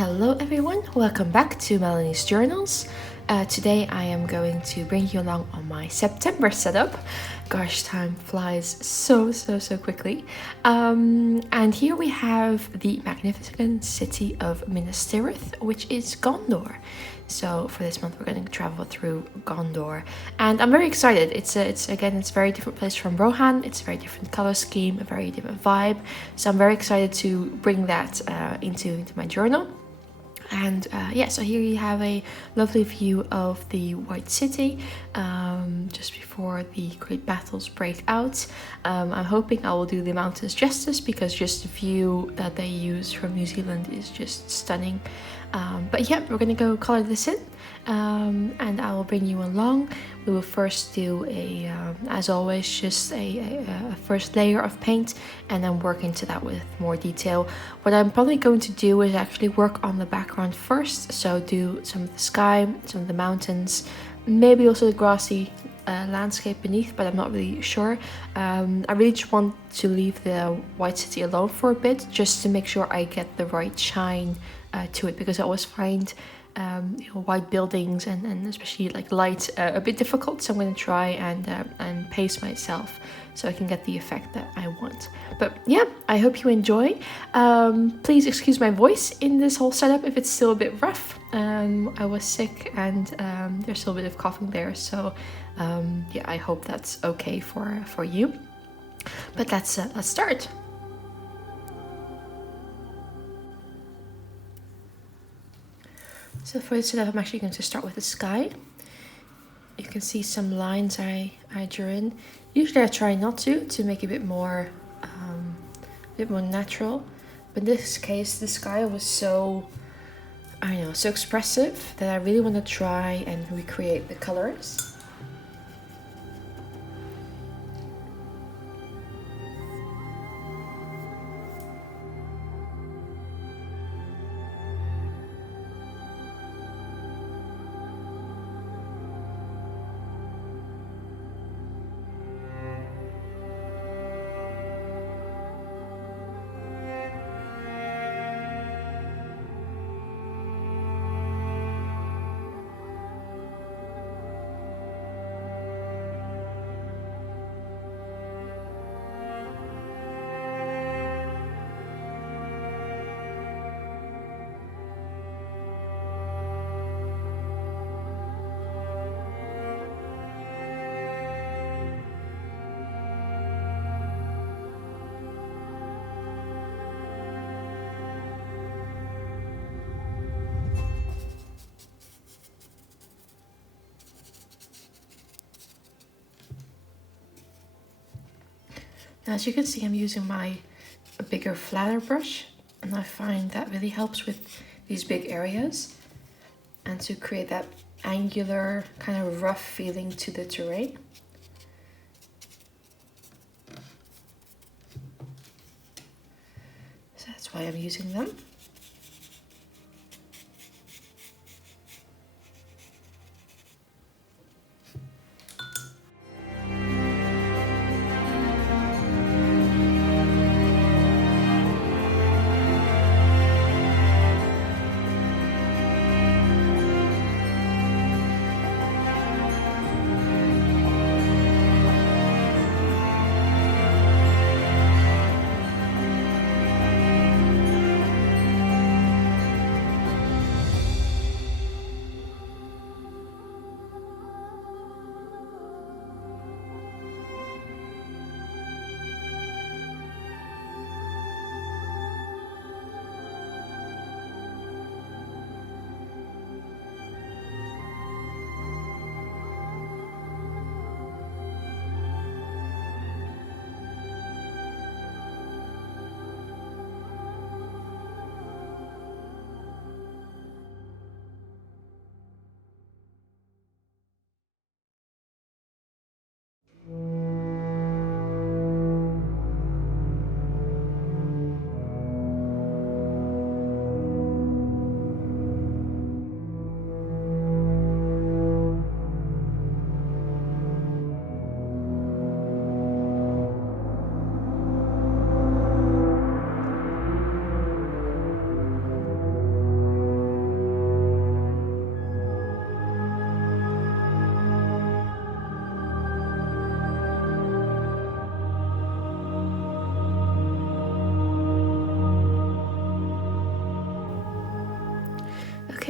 Hello everyone, welcome back to Melanie's Journals. Today I am going to bring you along on my September setup. Gosh, time flies so quickly. And here we have the magnificent city of Minas Tirith, which is Gondor. So for this month we're going to travel through Gondor, and I'm very excited. It's a very different place from Rohan. It's a very different color scheme, a very different vibe. So I'm very excited to bring that into my journal. And so here you have a lovely view of the White City just before the great battles break out. I'm hoping I will do the mountains justice, because just the view that they use from New Zealand is just stunning. But yeah, we're gonna go color this in, and I will bring you along. We will first do as always, just a first layer of paint, and then work into that with more detail. What I'm probably going to do is actually work on the background first, so do some of the sky, some of the mountains, maybe also the grassy landscape beneath, but I'm not really sure. I really just want to leave the White City alone for a bit, just to make sure I get the right shine to it, because I always find white buildings and especially like light a bit difficult. So I'm going to try and pace myself so I can get the effect that I want. But yeah, I hope you enjoy. Please excuse my voice in this whole setup if it's still a bit rough. I was sick, and there's still a bit of coughing there, so yeah, I hope that's okay for you. But let's start. So for this setup, I'm actually going to start with the sky. You can see some lines I drew in. Usually I try not to make it a bit more natural. But in this case, the sky was so expressive that I really want to try and recreate the colors. Now, as you can see, I'm using a bigger, flatter brush, and I find that really helps with these big areas and to create that angular, kind of rough feeling to the terrain. So that's why I'm using them.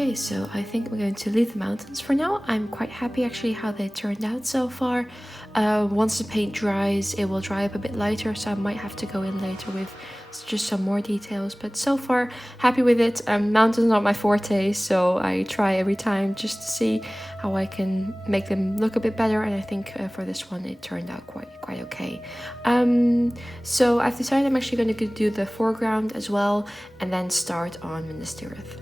Okay, so I think we're going to leave the mountains for now. I'm quite happy actually how they turned out so far. Once the paint dries, it will dry up a bit lighter, so I might have to go in later with just some more details. But so far, happy with it. Mountains not my forte, so I try every time just to see how I can make them look a bit better. And I think for this one, it turned out quite okay. So I've decided I'm actually going to do the foreground as well, and then start on Minas Tirith.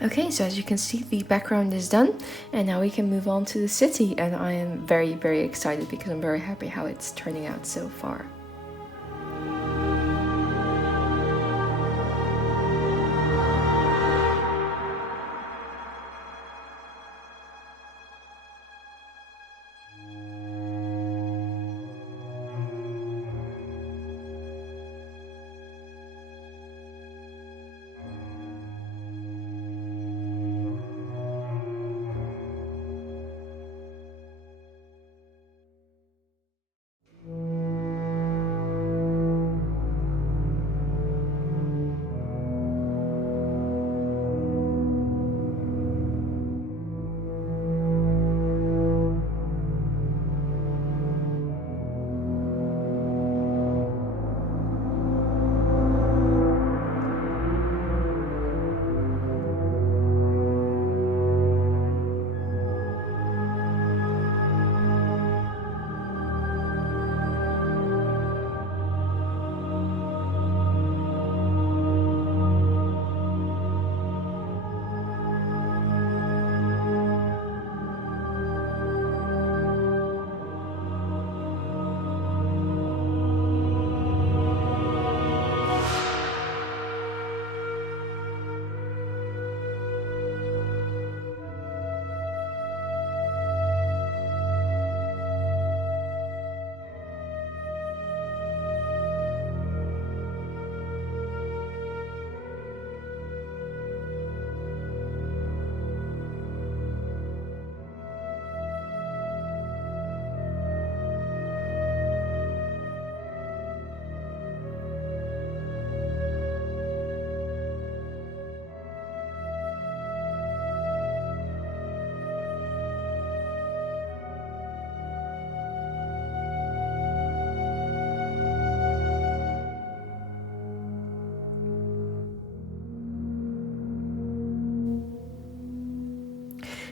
Okay, so as you can see, the background is done, and now we can move on to the city, and I am very excited because I'm very happy how it's turning out so far.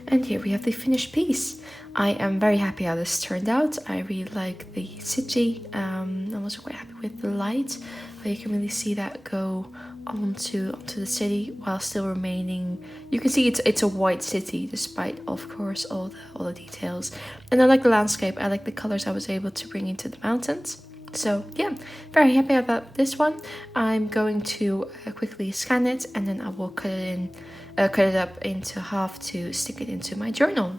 And here we have the finished piece. I am very happy how this turned out. I really like the city. I'm also quite happy with the light. You can really see that go onto the city while still remaining. You can see it's a white city despite, of course, all the details. And I like the landscape. I like the colors I was able to bring into the mountains. So yeah, very happy about this one. I'm going to quickly scan it, and then I will cut it up into half to stick it into my journal.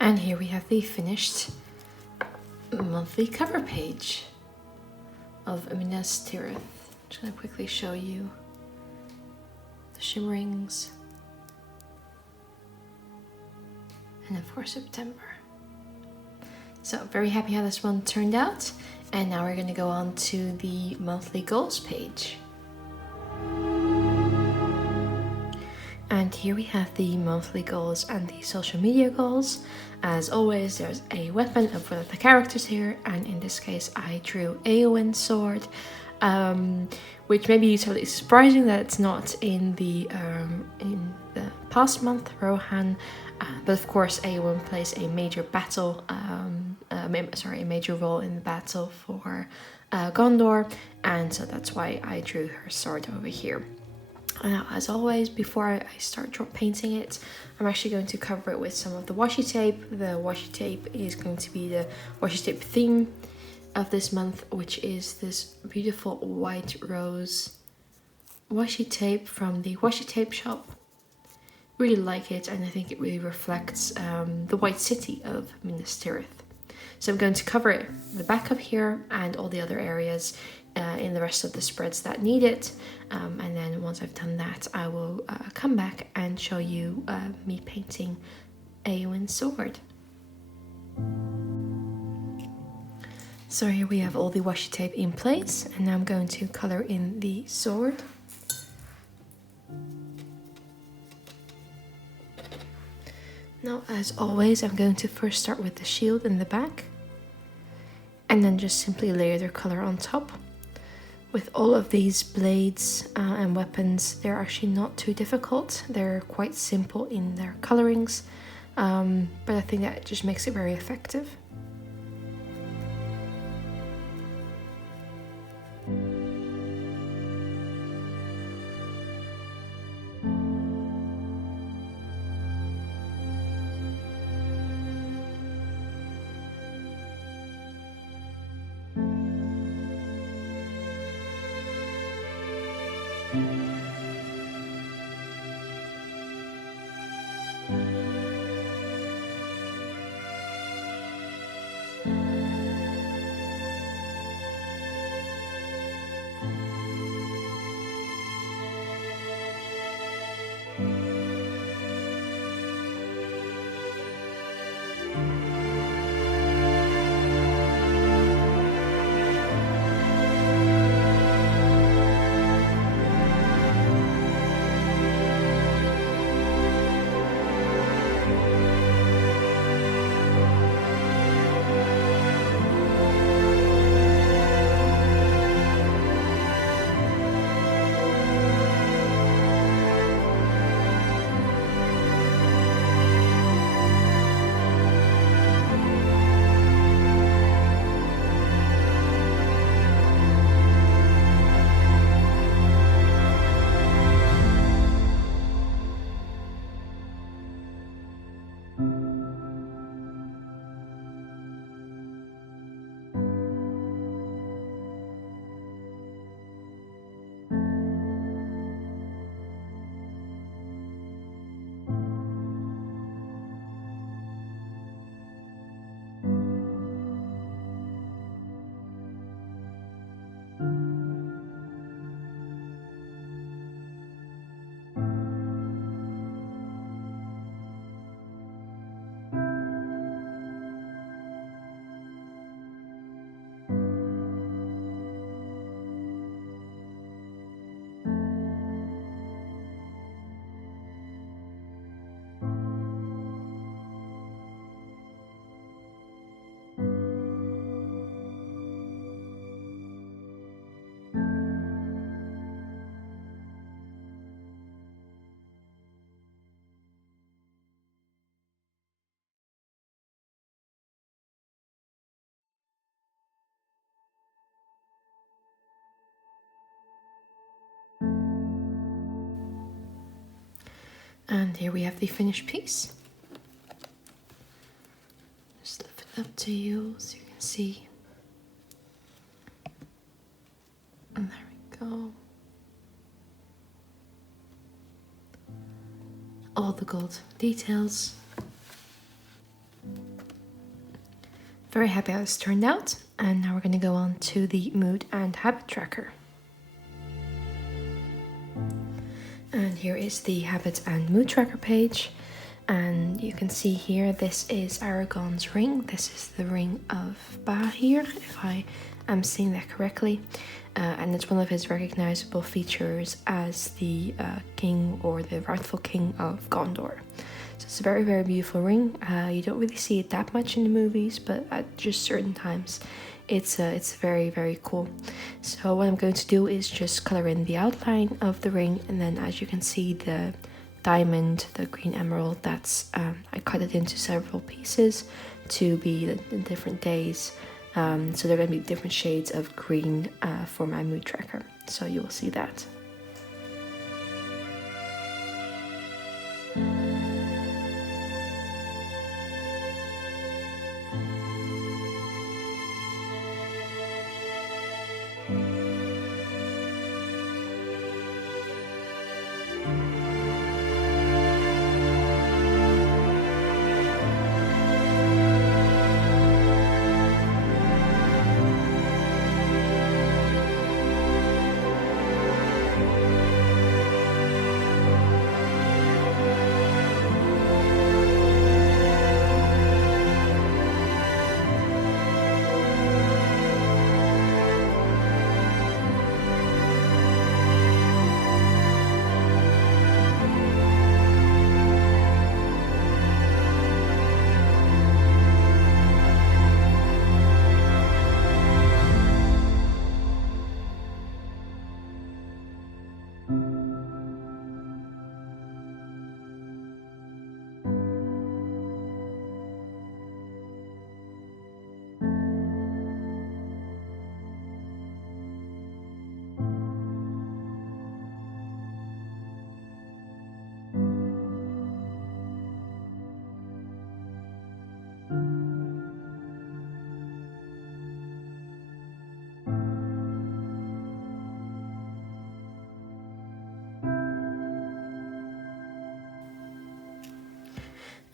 And here we have the finished monthly cover page of Minas Tirith. I'm just going to quickly show you the shimmerings. And then for September. So very happy how this one turned out. And now we're going to go on to the monthly goals page. And here we have the monthly goals and the social media goals. As always, there's a weapon of one of the characters here, and in this case I drew Eowyn's sword, which may be totally surprising that it's not in the past month, Rohan, but of course Eowyn plays a major a major role in the battle for Gondor, and so that's why I drew her sword over here. Now, as always, before I start painting it, I'm actually going to cover it with some of the washi tape. The washi tape is going to be the washi tape theme of this month, which is this beautiful white rose washi tape from the Washi Tape Shop. Really like it, and I think it really reflects the white city of Minas Tirith. So I'm going to cover it, the back of here and all the other areas in the rest of the spreads that need it, and then once I've done that I will come back and show you me painting Eowyn's sword. So here we have all the washi tape in place, and now I'm going to color in the sword. Now, as always, I'm going to first start with the shield in the back and then just simply layer their color on top. With all of these blades and weapons, they're actually not too difficult. They're quite simple in their colorings, but I think that just makes it very effective. And here we have the finished piece. Just lift it up to you so you can see. And there we go. All the gold details. Very happy how this turned out. And now we're going to go on to the mood and habit tracker. And here is the habit and mood tracker page. And you can see here, this is Aragorn's ring. This is the ring of Bahir, if I am saying that correctly. And it's one of his recognizable features as the king, or the rightful king of Gondor. So it's a very, very beautiful ring. You don't really see it that much in the movies, but at just certain times it's very, very cool. So what I'm going to do is just color in the outline of the ring, and then as you can see, the diamond, the green emerald, that's I cut it into several pieces to be the different days. So there are going to be different shades of green for my mood tracker, so you will see that.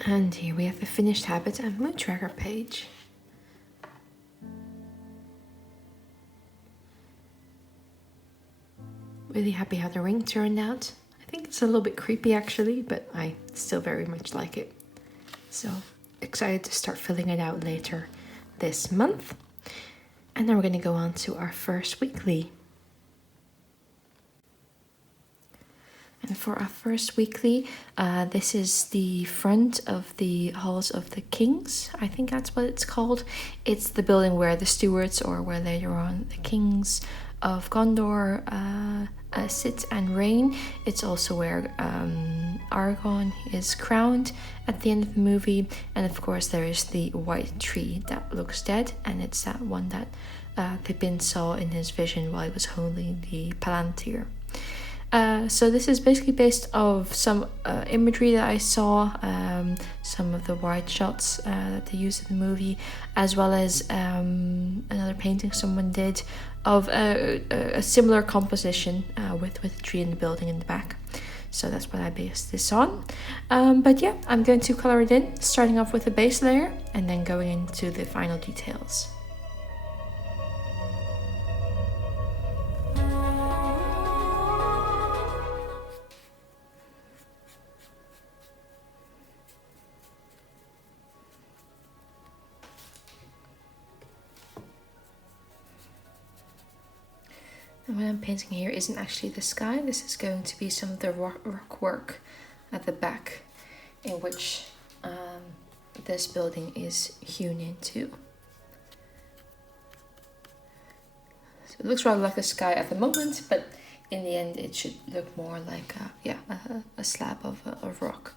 And here we have the finished habit and mood tracker page. Really happy how the ring turned out. I think it's a little bit creepy actually, but I still very much like it. So excited to start filling it out later this month. And then we're going to go on to our first weekly. And for our first weekly, this is the front of the Halls of the Kings. I think that's what it's called. It's the building where the stewards, or where later on the kings of Gondor sit and reign. It's also where Aragorn is crowned at the end of the movie. And of course there is the white tree that looks dead, and it's that one that Pippin saw in his vision while he was holding the Palantir. So this is basically based off some imagery that I saw, some of the wide shots that they used in the movie, as well as another painting someone did of a similar composition with a tree in the building in the back. So that's what I based this on. But yeah, I'm going to color it in, starting off with the base layer and then going into the final details. And what I'm painting here isn't actually the sky. This is going to be some of the rock work at the back, in which this building is hewn into. So it looks rather like a sky at the moment, but in the end it should look more like a slab of rock.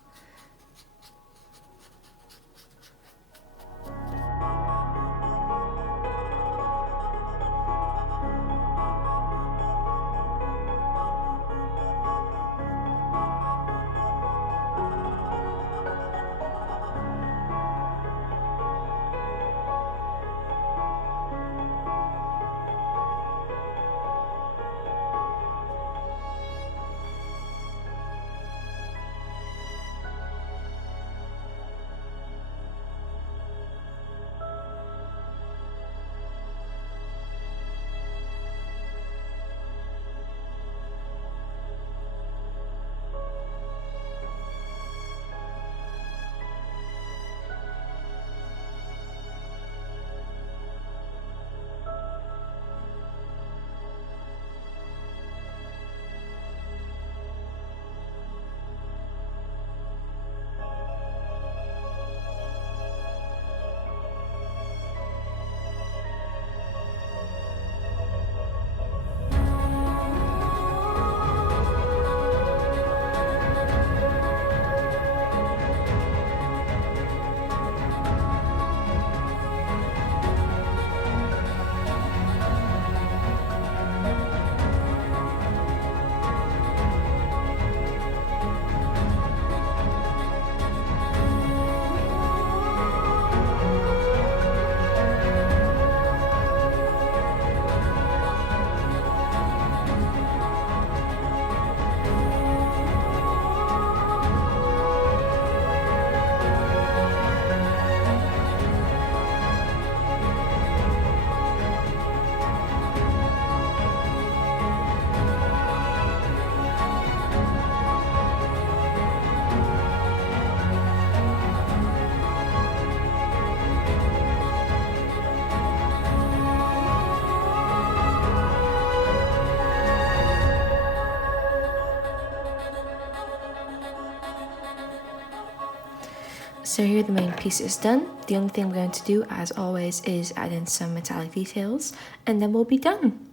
So here the main piece is done. The only thing we're going to do, as always, is add in some metallic details, and then we'll be done.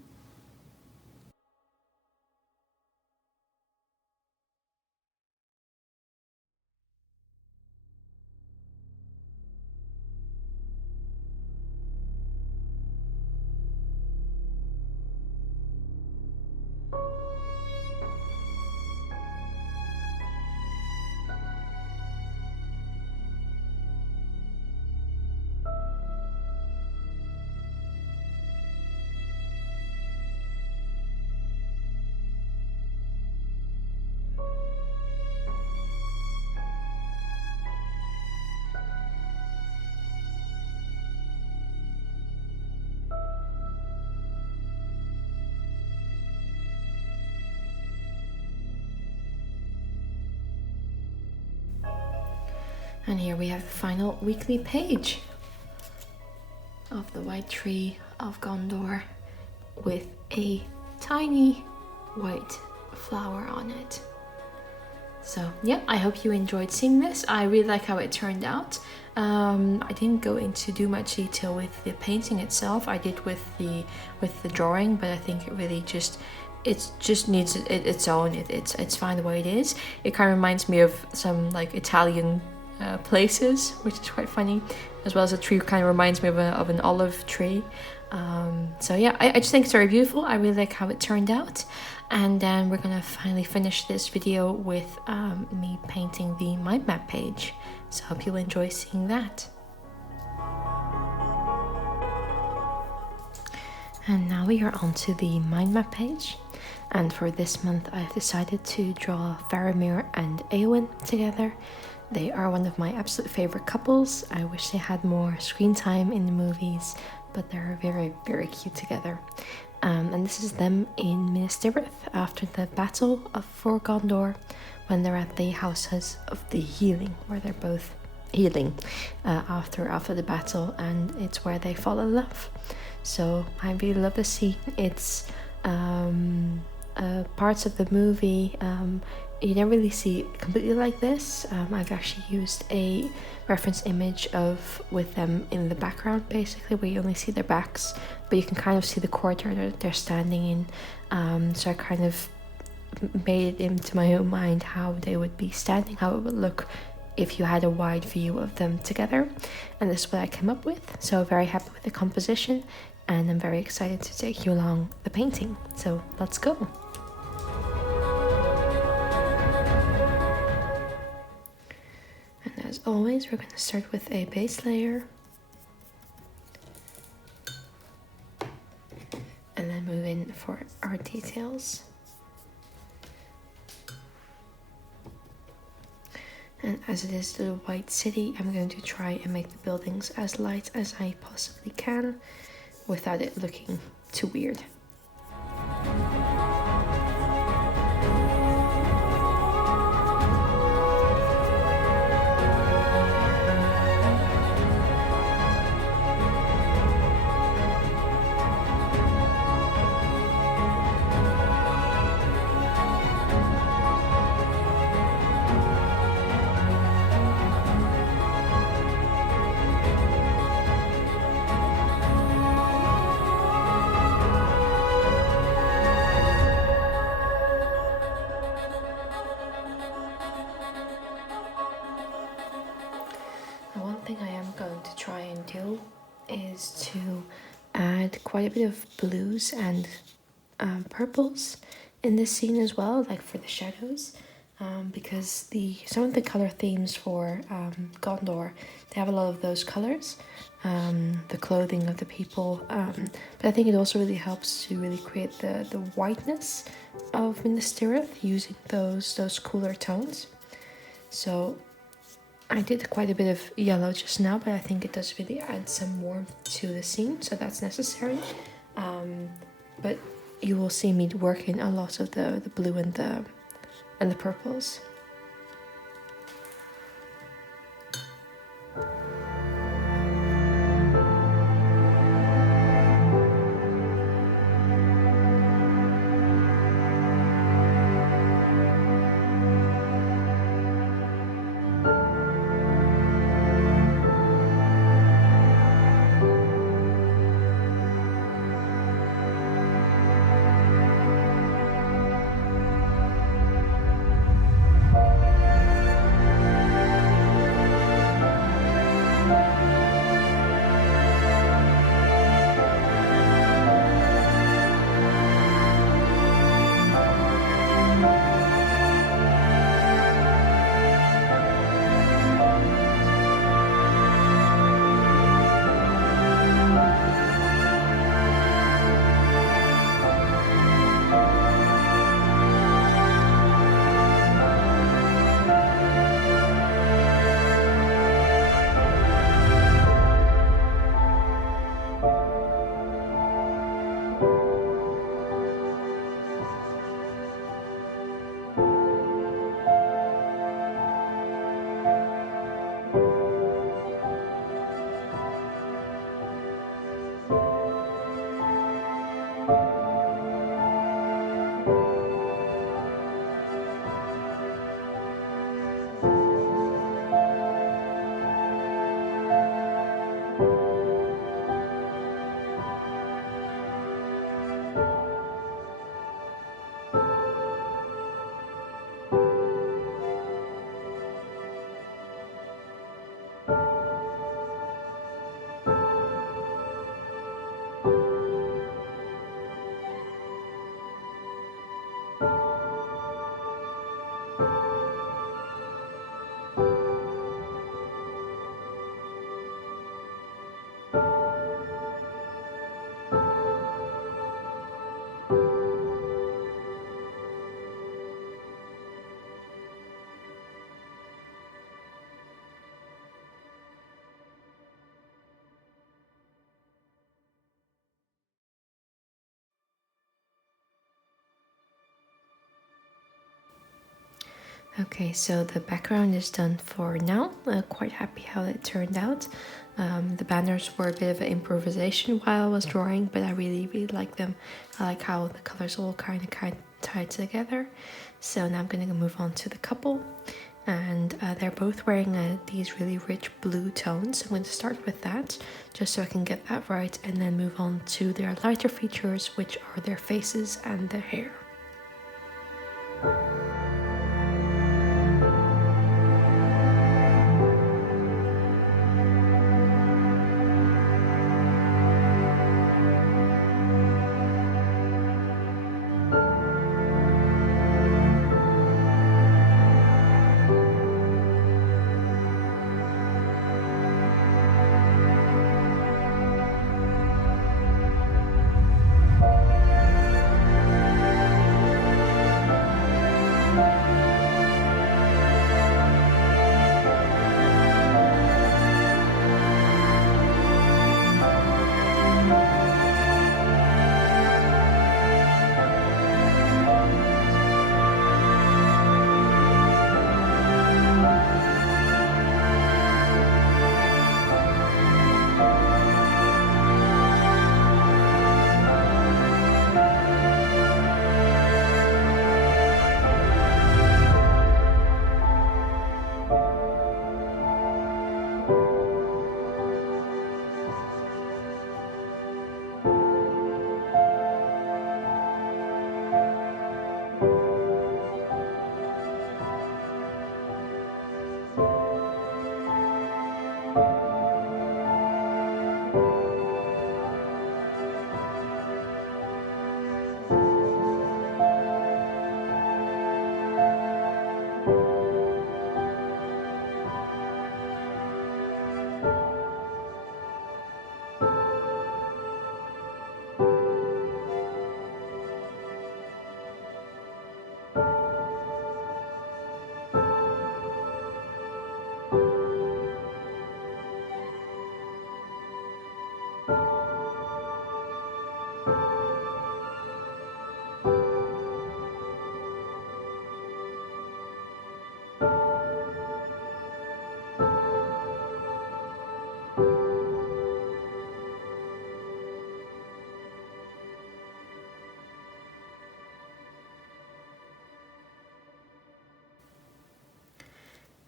And here we have the final weekly page of the White Tree of Gondor with a tiny white flower on it. So yeah, I hope you enjoyed seeing this. I really like how it turned out. I didn't go into too much detail with the painting itself. I did with the drawing, but I think it really just needs its own. It's fine the way it is. It kind of reminds me of some like Italian places, which is quite funny, as well as the tree kind of reminds me of an olive tree. So yeah, I just think it's very beautiful. I really like how it turned out. And then we're gonna finally finish this video with me painting the mind map page. So I hope you'll enjoy seeing that. And now we are on to the mind map page. And for this month, I've decided to draw Faramir and Eowyn together. They are one of my absolute favorite couples. I wish they had more screen time in the movies, but they're very, very cute together. And this is them in Minas Tirith after the Battle for Gondor, when they're at the Houses of the Healing, where they're both healing after the battle, and it's where they fall in love. So I really love the scene. It's parts of the movie you don't really see it completely like this. I've actually used a reference image with them in the background, basically, where you only see their backs, but you can kind of see the corridor that they're standing in. So I kind of made it into my own mind how they would be standing, how it would look if you had a wide view of them together. And this is what I came up with. So very happy with the composition, and I'm very excited to take you along the painting. So let's go. As always, we're going to start with a base layer and then move in for our details. And as it is the white city, I'm going to try and make the buildings as light as I possibly can without it looking too weird. Is to add quite a bit of blues and purples in this scene as well, like for the shadows, because some of the color themes for Gondor, they have a lot of those colors, the clothing of the people, but I think it also really helps to really create the whiteness of Minas Tirith using those cooler tones. So I did quite a bit of yellow just now, but I think it does really add some warmth to the scene, so that's necessary. But you will see me work in a lot of the blue and the purples. Okay, so the background is done for now. Quite happy how it turned out. The banners were a bit of an improvisation while I was drawing, but I really like them. I like how the colors all kind of tied together. So now I'm going to move on to the couple. And they're both wearing these really rich blue tones. I'm going to start with that, just so I can get that right, and then move on to their lighter features, which are their faces and their hair.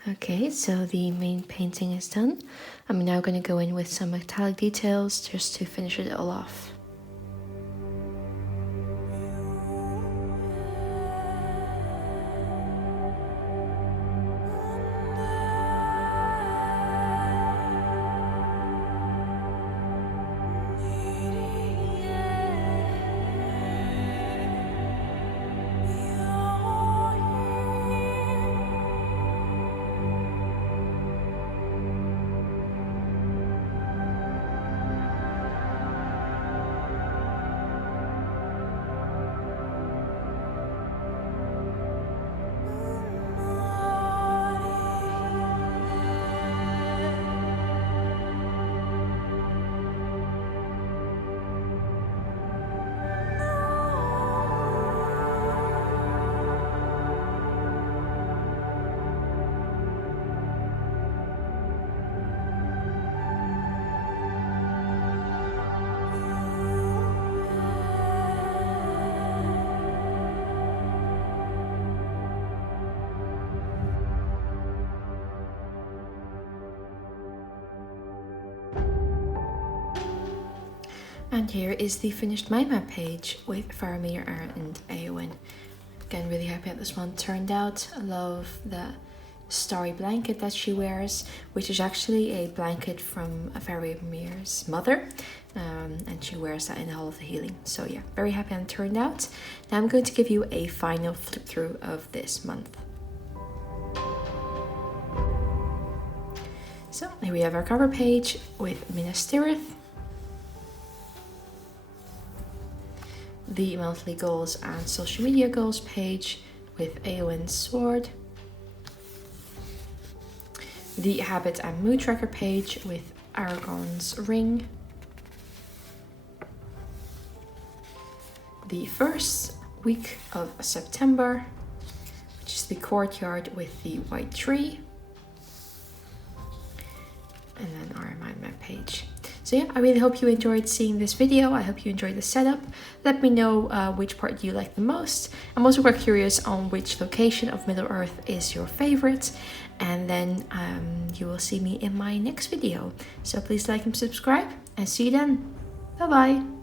Okay, so the main painting is done. I'm now going to go in with some metallic details just to finish it all off. And here is the finished mind map page with Faramir and Eowyn. Again, really happy how this one turned out. I love the starry blanket that she wears, which is actually a blanket from Faramir's mother. And she wears that in the Hall of the Healing. So yeah, very happy how it turned out. Now I'm going to give you a final flip through of this month. So here we have our cover page with Minas Tirith, the monthly goals and social media goals page with Eowyn's sword, the habit and mood tracker page with Aragorn's ring, the first week of September, which is the courtyard with the white tree. And then our mind map page. So yeah, I really hope you enjoyed seeing this video. I hope you enjoyed the setup. Let me know which part you like the most. I'm also quite curious on which location of Middle Earth is your favorite. And then you will see me in my next video. So please like and subscribe, and see you then. Bye bye.